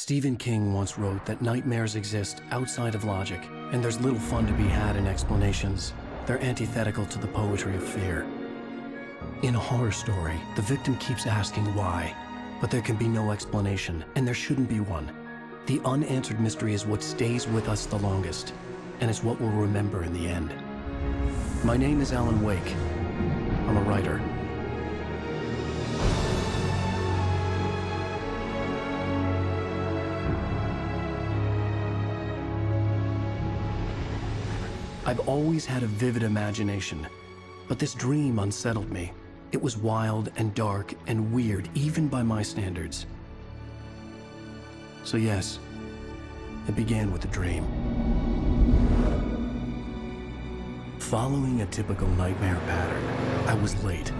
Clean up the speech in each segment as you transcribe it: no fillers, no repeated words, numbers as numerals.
Stephen King once wrote that nightmares exist outside of logic, and there's little fun to be had in explanations. They're antithetical to the poetry of fear. In a horror story, the victim keeps asking why, but there can be no explanation, and there shouldn't be one. The unanswered mystery is what stays with us the longest, and it's what we'll remember in the end. My name is Alan Wake. I'm a writer. I've always had a vivid imagination, but this dream unsettled me. It was wild and dark and weird, even by my standards. So yes, it began with a dream. Following a typical nightmare pattern, I was late,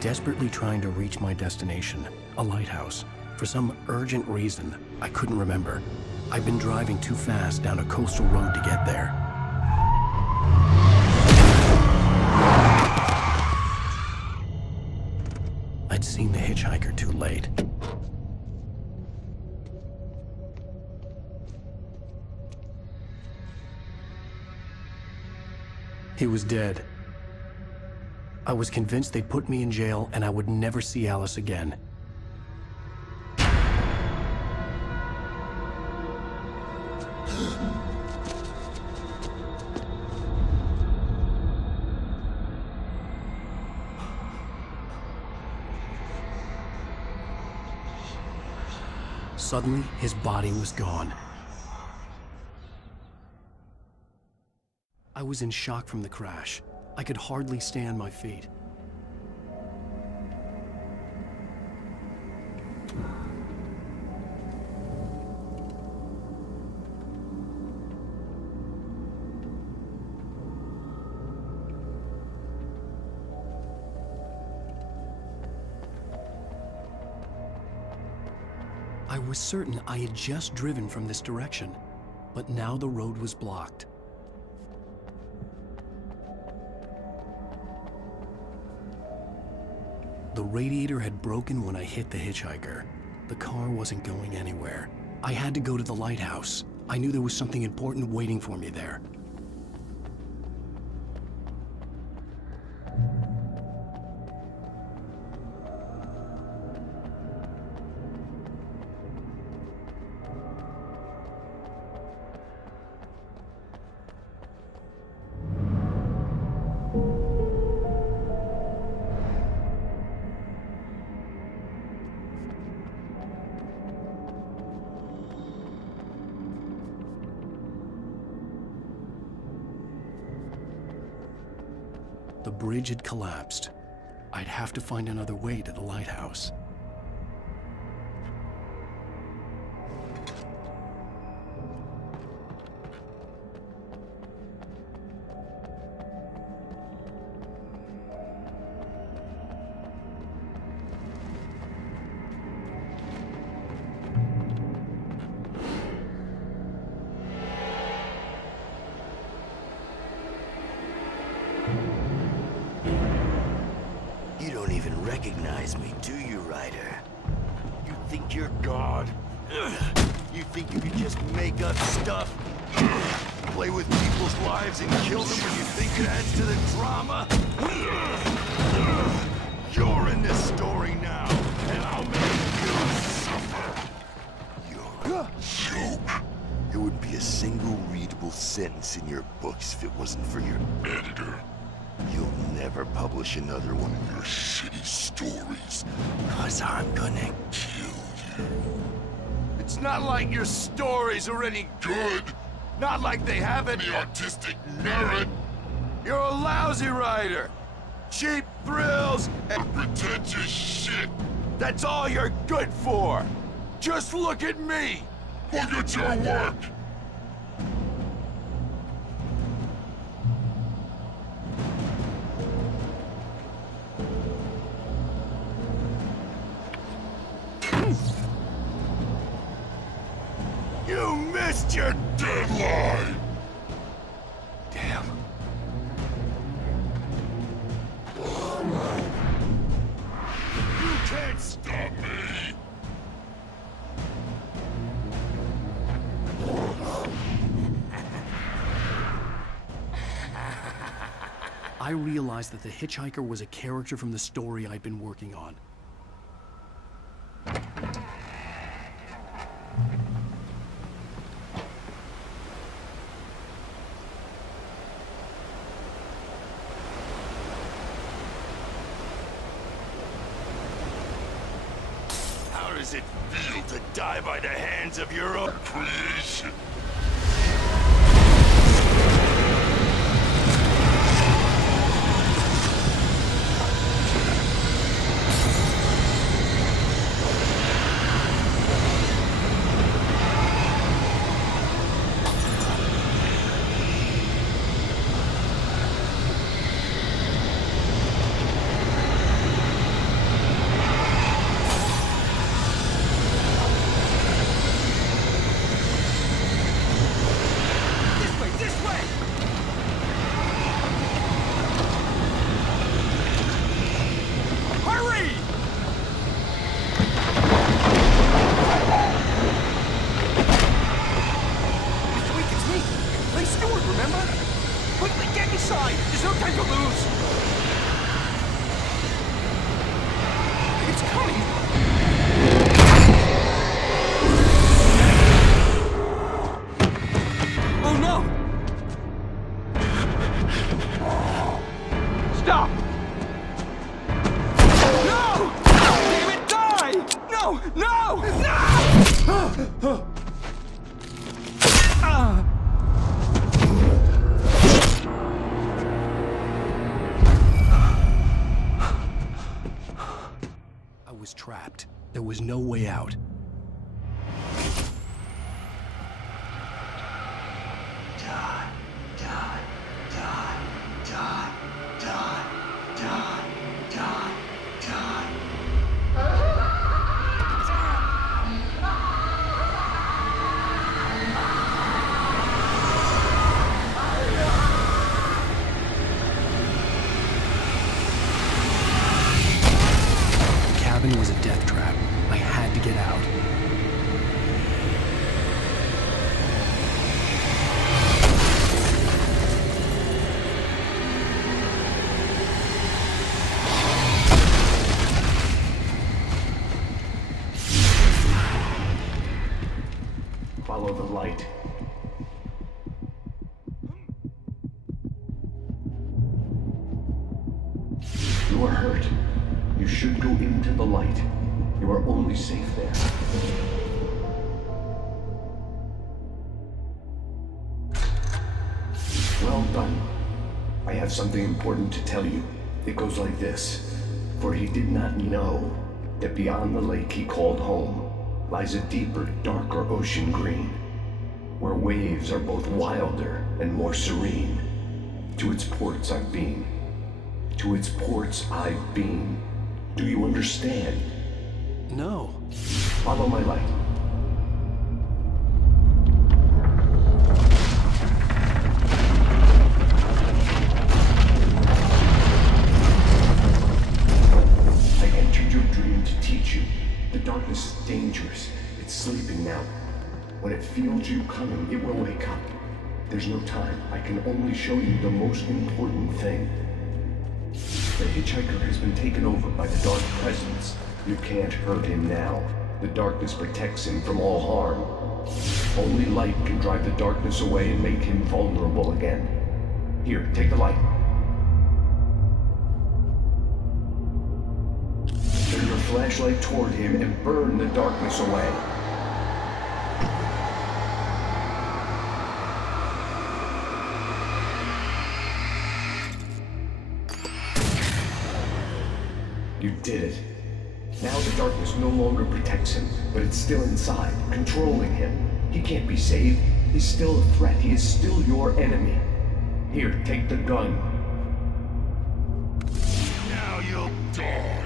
desperately trying to reach my destination, a lighthouse. For some urgent reason, I couldn't remember. I'd been driving too fast down a coastal road to get there. I'd seen the hitchhiker too late. He was dead. I was convinced they'd put me in jail and I would never see Alice again. Suddenly, his body was gone. I was in shock from the crash. I could hardly stay on my feet. I was certain I had just driven from this direction, but now the road was blocked. The radiator had broken when I hit the hitchhiker. The car wasn't going anywhere. I had to go to the lighthouse. I knew there was something important waiting for me there. The bridge had collapsed. I'd have to find another way to the lighthouse. Recognize me, do you, Ryder? You think you're God? You think you can just make up stuff? Play with people's lives and kill them when you think it adds to the drama? You're in this story now, and I'll make you suffer. You're a joke. There would be a single readable sentence in your books if it wasn't for your editor. You'll never publish another one of your shitty stories, 'cause I'm gonna kill you. It's not like your stories are any good. Not like they have any artistic merit. You're a lousy writer. Cheap thrills and pretentious shit. That's all you're good for. Just look at me. Look at your work. You missed your deadline! Damn. You can't stop me! I realized that the hitchhiker was a character from the story I'd been working on. How does it feel to die by the hands of your own creation? Trapped. There was no way out. Die, die, die, die, die, die, die, die. The cabin was a death trap. I had to get out. Follow the light. You are hurt. You should go into the light. You are only safe there. Well done. I have something important to tell you. It goes like this. For he did not know that beyond the lake he called home lies a deeper, darker ocean green, where waves are both wilder and more serene. To its ports I've been. To its ports I've been. Do you understand? No. Follow my light. I entered your dream to teach you. The darkness is dangerous. It's sleeping now. When it feels you coming, it will wake up. There's no time. I can only show you the most important thing. The hitchhiker has been taken over by the dark presence. You can't hurt him now. The darkness protects him from all harm. Only light can drive the darkness away and make him vulnerable again. Here, take the light. Turn your flashlight toward him and burn the darkness away. You did it. Now the darkness no longer protects him, but it's still inside, controlling him. He can't be saved. He's still a threat. He is still your enemy. Here, take the gun. Now you'll die.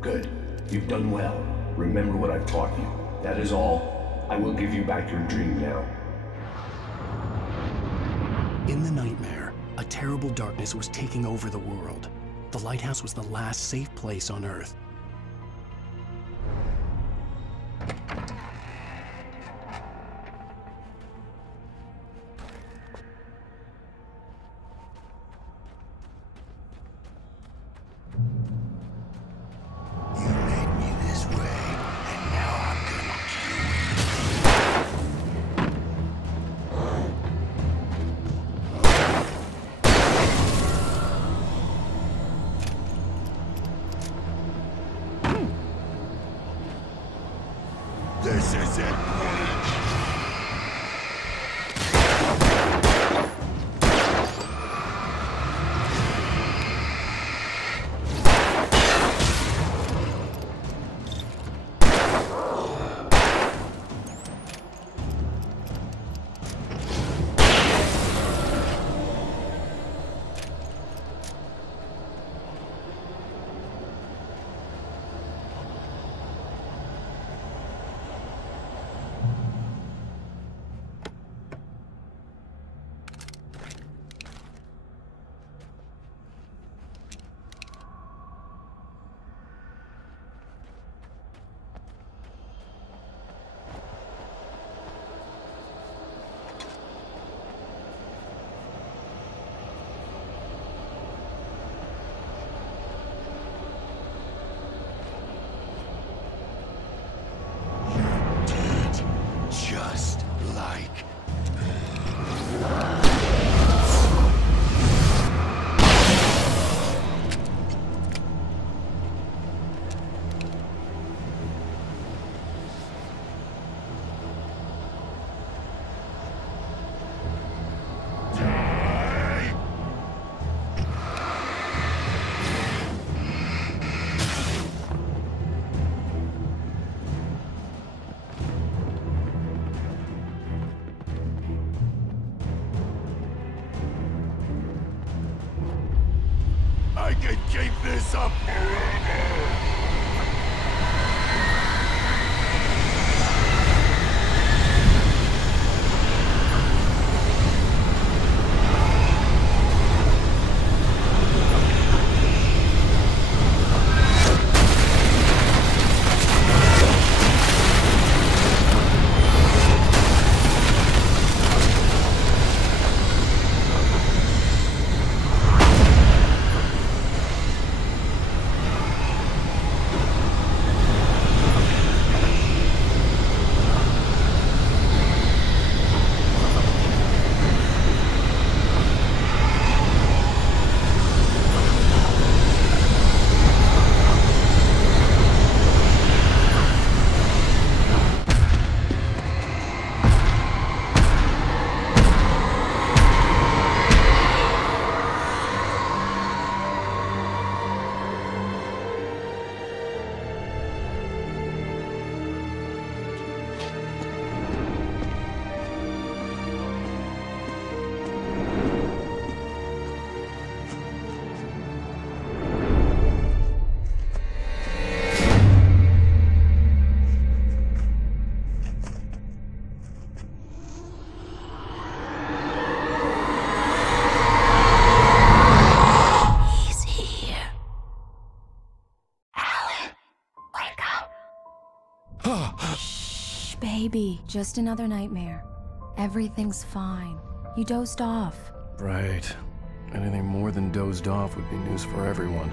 Good. You've done well. Remember what I've taught you. That is all. I will give you back your dream now. In the nightmare, a terrible darkness was taking over the world. The lighthouse was the last safe place on Earth. This is it, Bridge! Just like... I can keep this up forever! Shh, baby. Just another nightmare. Everything's fine. You dozed off. Right. Anything more than dozed off would be news for everyone.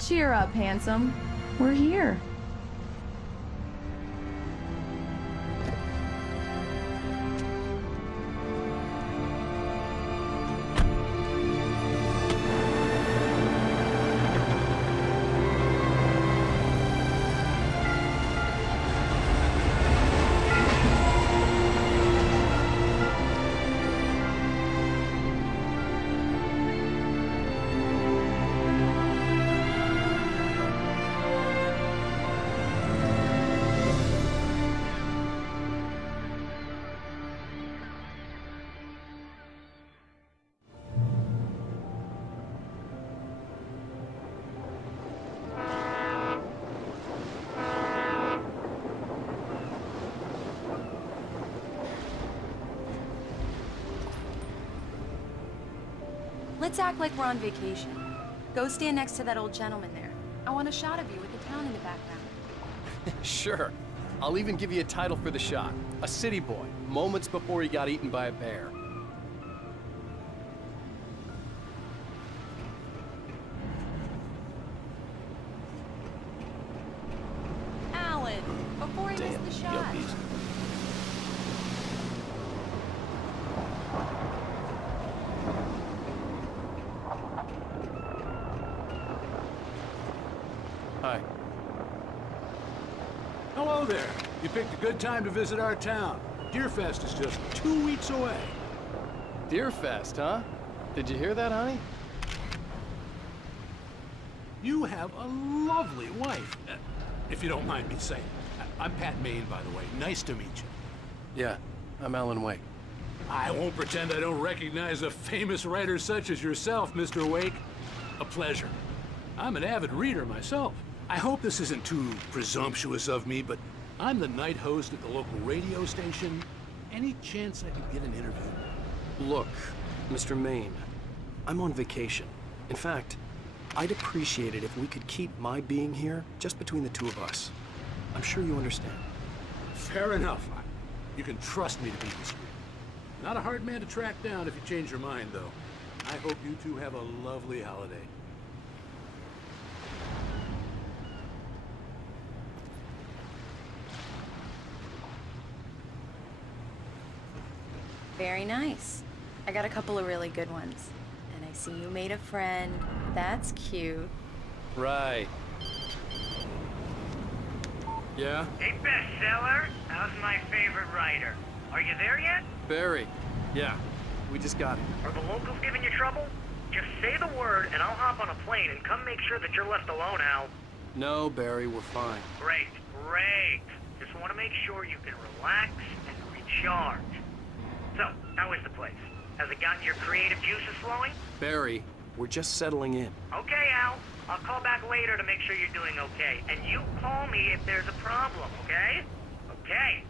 Cheer up, handsome. We're here. Let's act like we're on vacation. Go stand next to that old gentleman there. I want a shot of you with the town in the background. Sure. I'll even give you a title for the shot. A city boy, moments before he got eaten by a bear. Alan, before he missed the shot. Yuppies. Hi. Hello there. You picked a good time to visit our town. Deerfest is just 2 weeks away. Deerfest, huh? Did you hear that, honey? You have a lovely wife, if you don't mind me saying. I'm Pat Maine, by the way. Nice to meet you. Yeah, I'm Alan Wake. I won't pretend I don't recognize a famous writer such as yourself, Mr. Wake. A pleasure. I'm an avid reader myself. I hope this isn't too presumptuous of me, but I'm the night host at the local radio station. Any chance I could get an interview? Look, Mr. Maine, I'm on vacation. In fact, I'd appreciate it if we could keep my being here just between the two of us. I'm sure you understand. Fair enough. You can trust me to be discreet. Not a hard man to track down if you change your mind, though. I hope you two have a lovely holiday. Very nice. I got a couple of really good ones. And I see you made a friend. That's cute. Right. Yeah? Hey, bestseller. How's my favorite writer? Are you there yet? Barry. Yeah, we just got it. Are the locals giving you trouble? Just say the word and I'll hop on a plane and come make sure that you're left alone, Al. No, Barry, we're fine. Great, great. Just want to make sure you can relax and recharge. So, how is the place? Has it gotten your creative juices flowing? Barry, we're just settling in. Okay, Al. I'll call back later to make sure you're doing okay. And you call me if there's a problem, okay? Okay.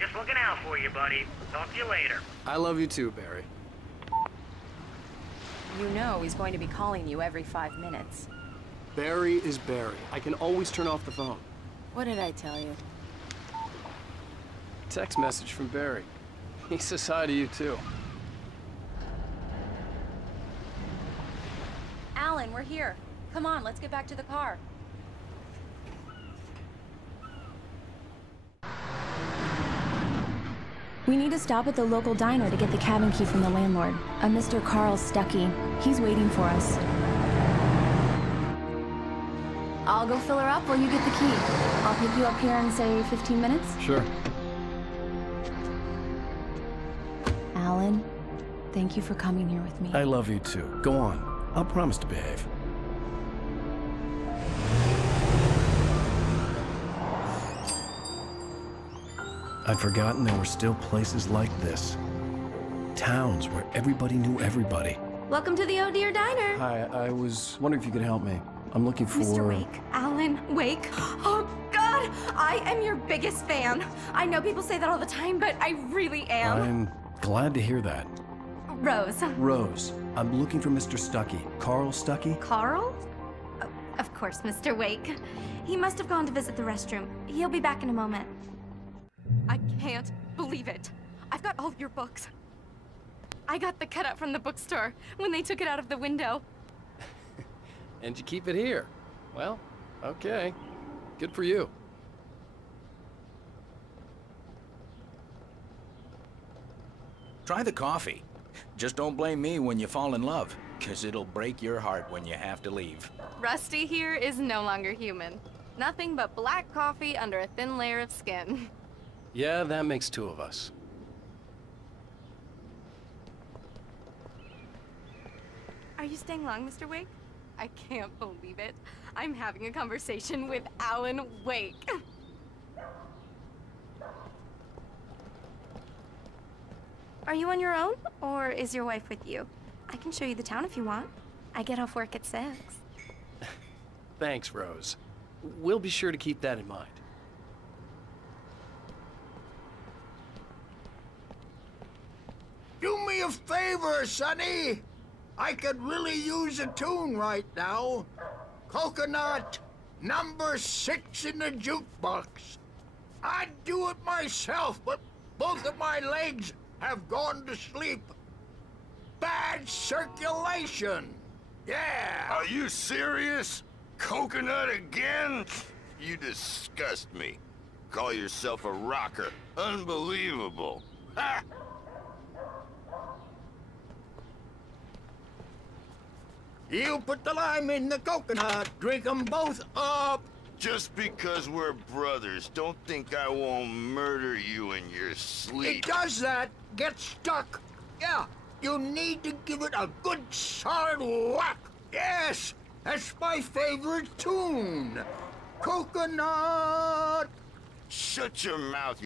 Just looking out for you, buddy. Talk to you later. I love you too, Barry. You know he's going to be calling you every 5 minutes. Barry is Barry. I can always turn off the phone. What did I tell you? Text message from Barry. He says hi to you too. Alan, we're here. Come on, let's get back to the car. We need to stop at the local diner to get the cabin key from the landlord, a Mr. Carl Stuckey. He's waiting for us. I'll go fill her up while you get the key. I'll pick you up here in, say, 15 minutes? Sure. Alan, thank you for coming here with me. I love you too. Go on. I'll promise to behave. I'd forgotten there were still places like this. Towns where everybody knew everybody. Welcome to the Oh Dear Diner. Hi, I was wondering if you could help me. I'm looking for... Mr. Wake. Alan Wake. Oh, God! I am your biggest fan. I know people say that all the time, but I really am. I'm glad to hear that. Rose. Rose, I'm looking for Mr. Stuckey. Carl Stuckey? Carl? Of course, Mr. Wake. He must have gone to visit the restroom. He'll be back in a moment. I can't believe it. I've got all your books. I got the cutout from the bookstore when they took it out of the window. And you keep it here. Well, okay. Good for you. Try the coffee. Just don't blame me when you fall in love, 'cause it'll break your heart when you have to leave. Rusty here is no longer human. Nothing but black coffee under a thin layer of skin. Yeah, that makes two of us. Are you staying long, Mr. Wake? I can't believe it. I'm having a conversation with Alan Wake. Are you on your own, or is your wife with you? I can show you the town if you want. I get off work at 6. Thanks, Rose. We'll be sure to keep that in mind. Do me a favor, Sonny. I could really use a tune right now. Coconut, number 6 in the jukebox. I'd do it myself, but both of my legs have gone to sleep. Bad circulation. Yeah. Are you serious? Coconut again? You disgust me. Call yourself a rocker. Unbelievable. Ha! You put the lime in the coconut, drink 'em both up. Just because we're brothers, don't think I won't murder you in your sleep. It does that. Get stuck. Yeah, you need to give it a good solid whack. Yes, that's my favorite tune. Coconut. Shut your mouth.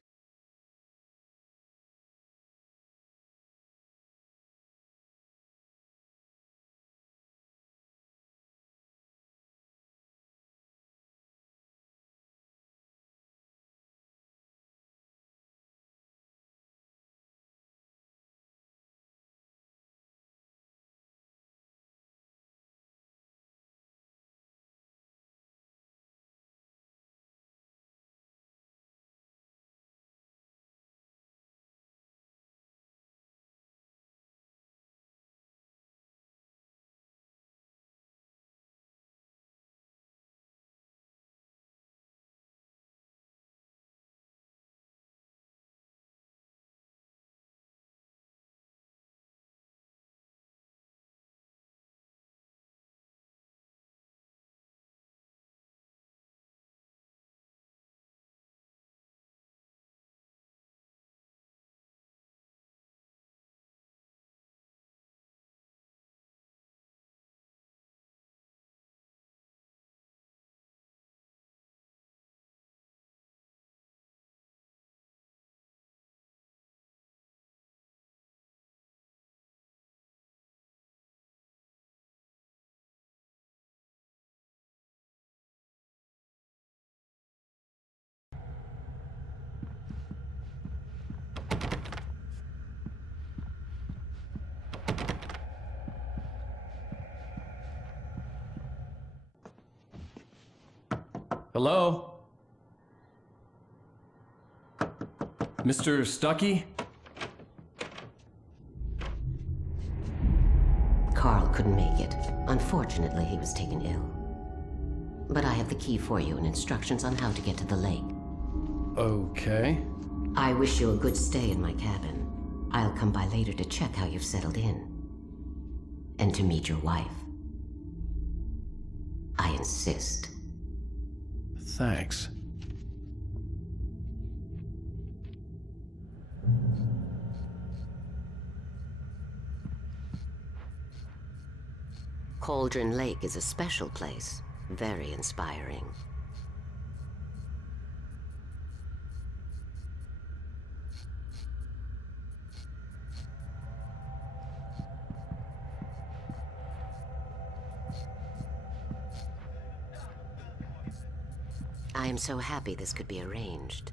Hello? Mr. Stuckey? Carl couldn't make it. Unfortunately, he was taken ill. But I have the key for you and instructions on how to get to the lake. Okay. I wish you a good stay in my cabin. I'll come by later to check how you've settled in. And to meet your wife. I insist. Thanks. Cauldron Lake is a special place. Very inspiring. I am so happy this could be arranged.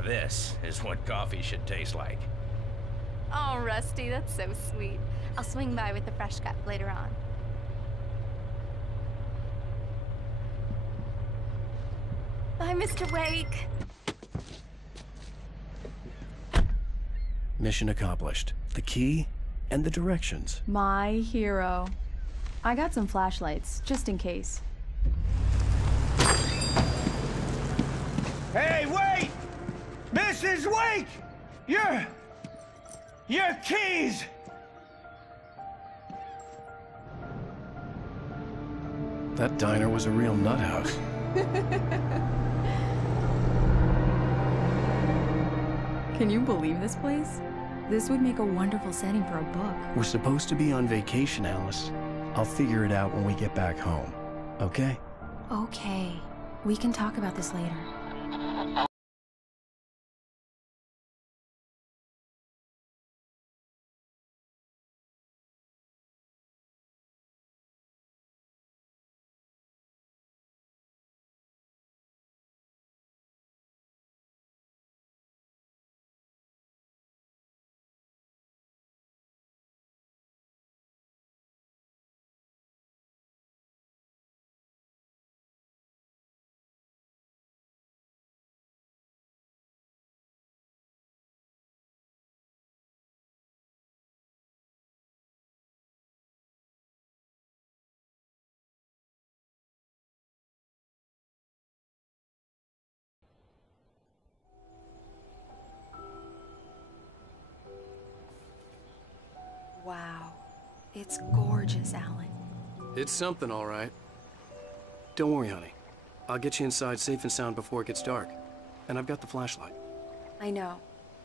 Now this is what coffee should taste like. Oh, Rusty, that's so sweet. I'll swing by with the fresh cup later on. Bye, Mr. Wake. Mission accomplished. The key and the directions. My hero. I got some flashlights, just in case. Hey, wait! Mrs. Wake! Your keys! That diner was a real nut house. Can you believe this place? This would make a wonderful setting for a book. We're supposed to be on vacation, Alice. I'll figure it out when we get back home, okay? Okay. We can talk about this later. Wow. It's gorgeous, Alan. It's something, all right. Don't worry, honey. I'll get you inside safe and sound before it gets dark. And I've got the flashlight. I know.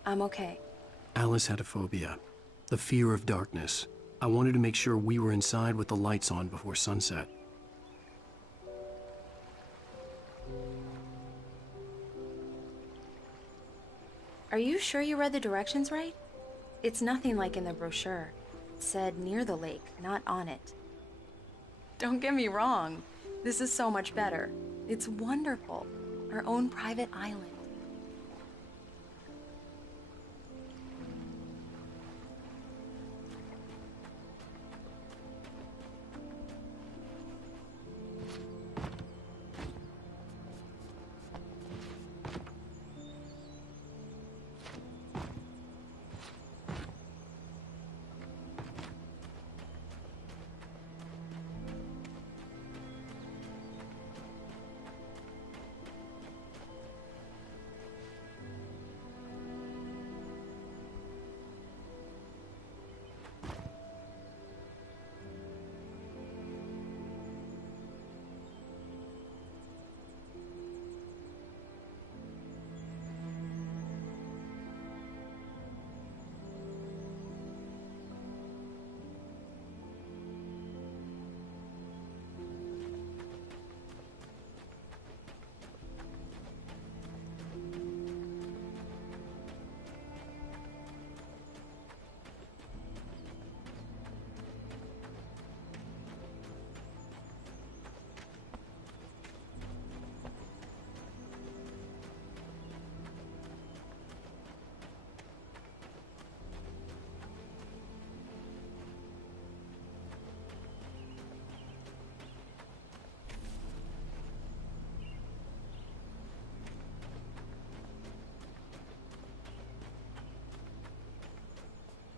I'm okay. Alice had a phobia. The fear of darkness. I wanted to make sure we were inside with the lights on before sunset. Are you sure you read the directions right? It's nothing like in the brochure. It said near the lake, not on it. Don't get me wrong. This is so much better. It's wonderful. Our own private island.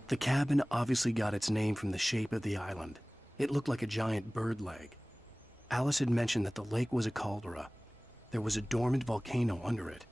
The cabin obviously got its name from the shape of the island. It looked like a giant bird leg. Alice had mentioned that the lake was a caldera. There was a dormant volcano under it.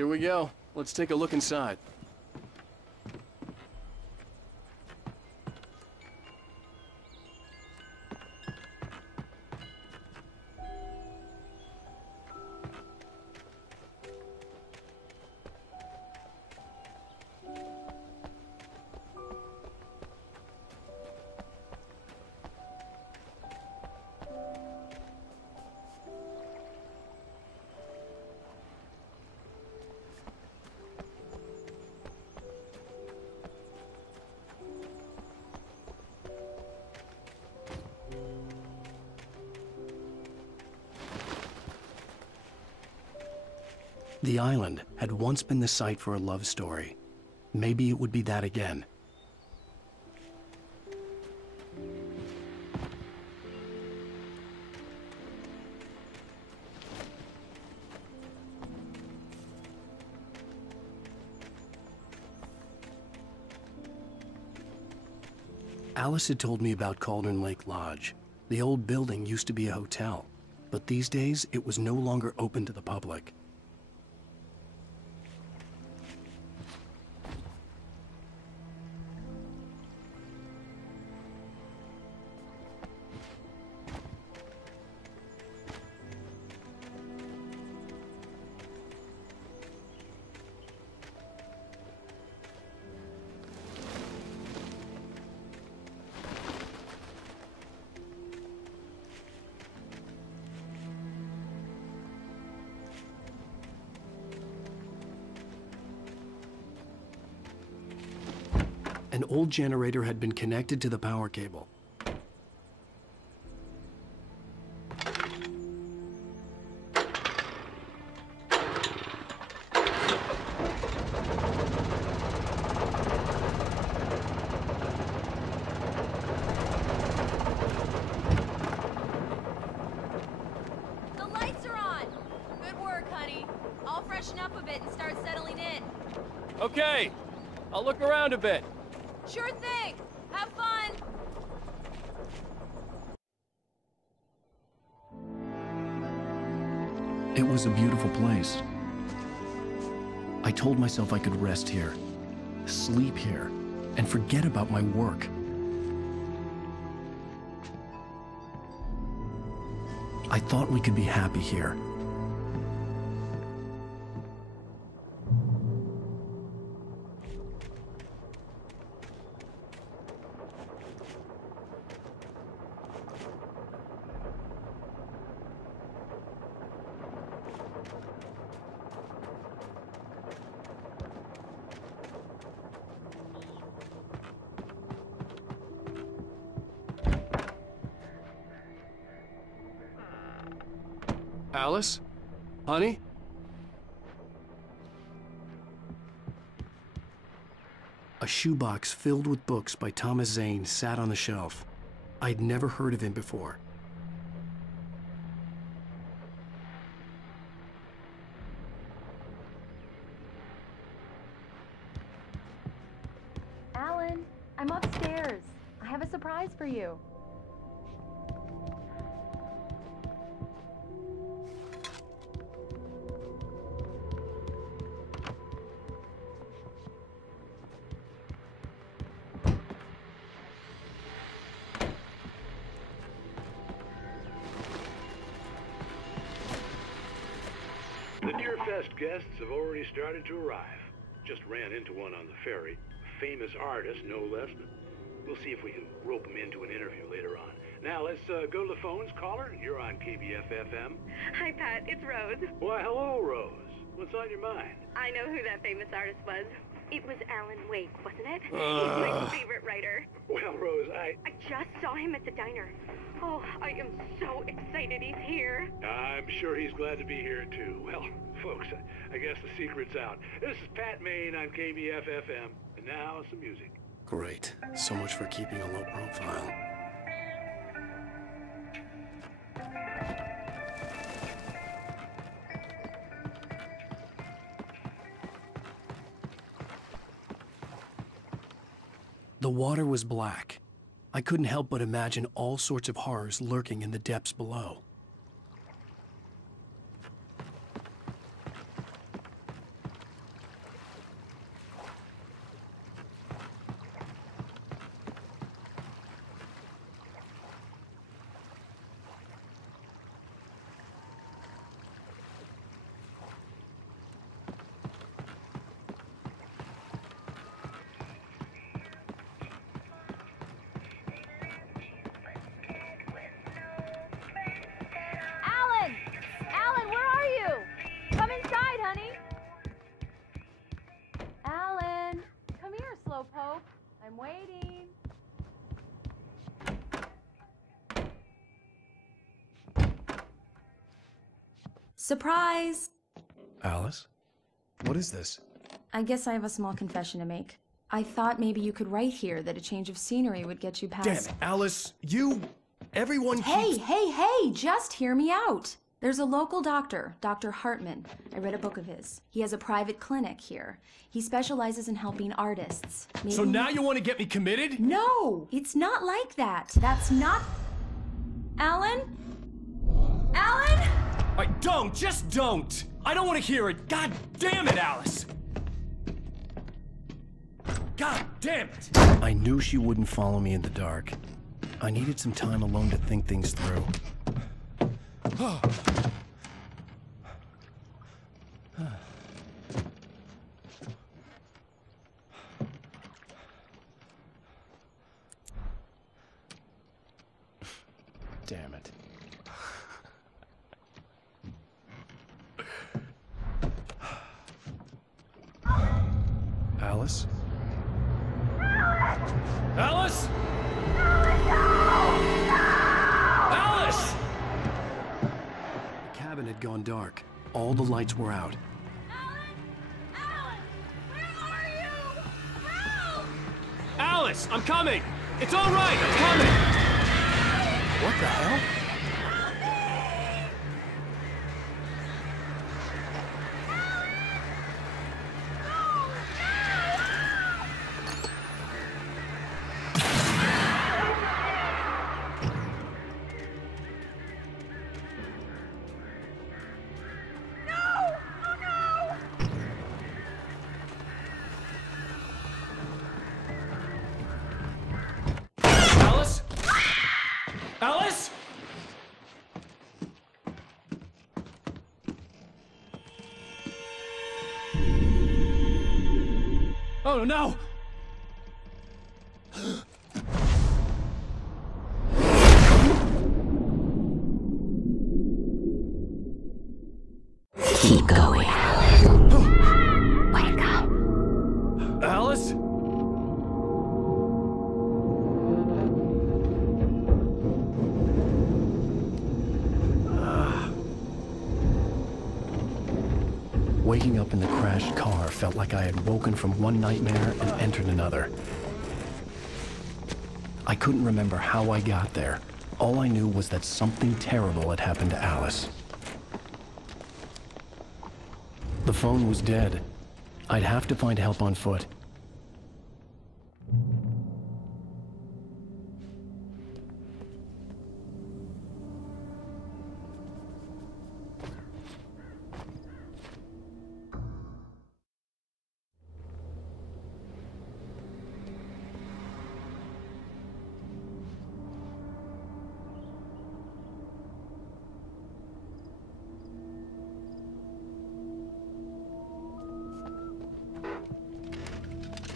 Here we go. Let's take a look inside. The island had once been the site for a love story. Maybe it would be that again. Alice had told me about Cauldron Lake Lodge. The old building used to be a hotel, but these days it was no longer open to the public. An old generator had been connected to the power cable. The lights are on! Good work, honey. I'll freshen up a bit and start settling in. Okay, I'll look around a bit. Sure thing! Have fun! It was a beautiful place. I told myself I could rest here, sleep here, and forget about my work. I thought we could be happy here. Alice? Honey? A shoebox filled with books by Thomas Zane sat on the shelf. I'd never heard of him before. Alan, I'm upstairs. I have a surprise for you. The Deer Fest guests have already started to arrive. Just ran into one on the ferry. Famous artist, no less. We'll see if we can rope him into an interview later on. Now, let's go to the phones. Caller, you're on KBF-FM. Hi, Pat. It's Rose. Why, hello, Rose. What's on your mind? I know who that famous artist was. It was Alan Wake, wasn't it? He's my favorite writer. Well, Rose, I just saw him at the diner. Oh, I am so excited he's here. I'm sure he's glad to be here, too. Well, folks, I guess the secret's out. This is Pat Maine on KBF-FM. And now, some music. Great. So much for keeping a low profile. The water was black. I couldn't help but imagine all sorts of horrors lurking in the depths below. I'm waiting. Surprise! Alice? What is this? I guess I have a small confession to make. I thought maybe you could write here that a change of scenery would get you past— Damn it, Alice! Everyone Hey, keeps— hey! Just hear me out! There's a local doctor, Dr. Hartman. I read a book of his. He has a private clinic here. He specializes in helping artists. Maybe— So now you want to get me committed? No! It's not like that. That's not— Alan? Alan? Just don't! I don't want to hear it! God damn it, Alice! God damn it! I knew she wouldn't follow me in the dark. I needed some time alone to think things through. Damn it. Alice? Alice? Alice! The cabin had gone dark. All the lights were out. Alice, I'm coming! It's all right, I'm coming! What the hell? Alice? Oh no! Keep going. Wake up. Alice? Waking up in the crashed car felt like I had woken from one nightmare and entered another. I couldn't remember how I got there. All I knew was that something terrible had happened to Alice. The phone was dead. I'd have to find help on foot.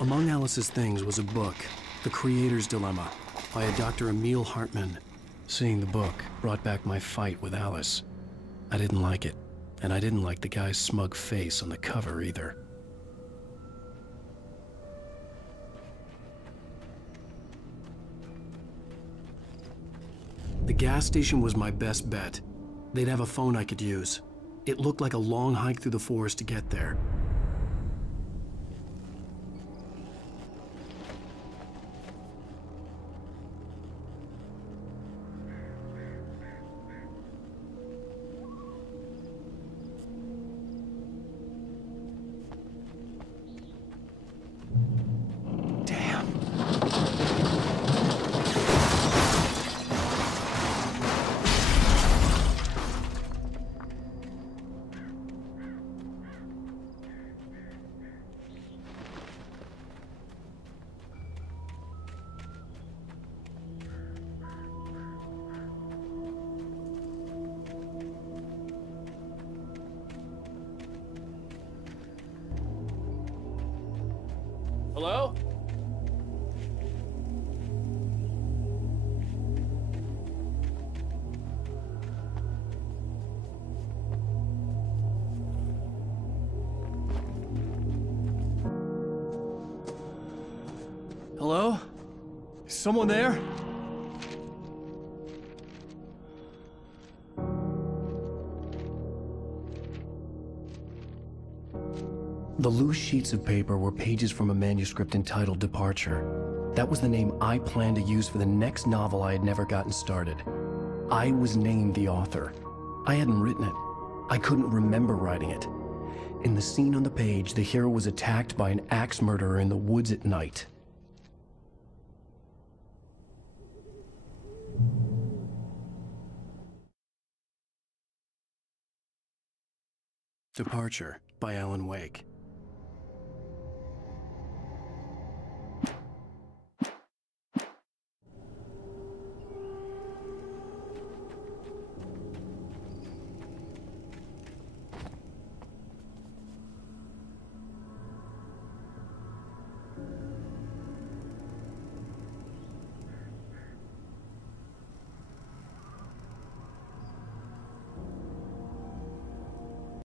Among Alice's things was a book, The Creator's Dilemma, by a Dr. Emil Hartman. Seeing the book brought back my fight with Alice. I didn't like it, and I didn't like the guy's smug face on the cover either. The gas station was my best bet. They'd have a phone I could use. It looked like a long hike through the forest to get there. Hello? Hello? Is someone there? The loose sheets of paper were pages from a manuscript entitled Departure. That was the name I planned to use for the next novel I had never gotten started. I was named the author. I hadn't written it. I couldn't remember writing it. In the scene on the page, the hero was attacked by an axe murderer in the woods at night. Departure by Alan Wake.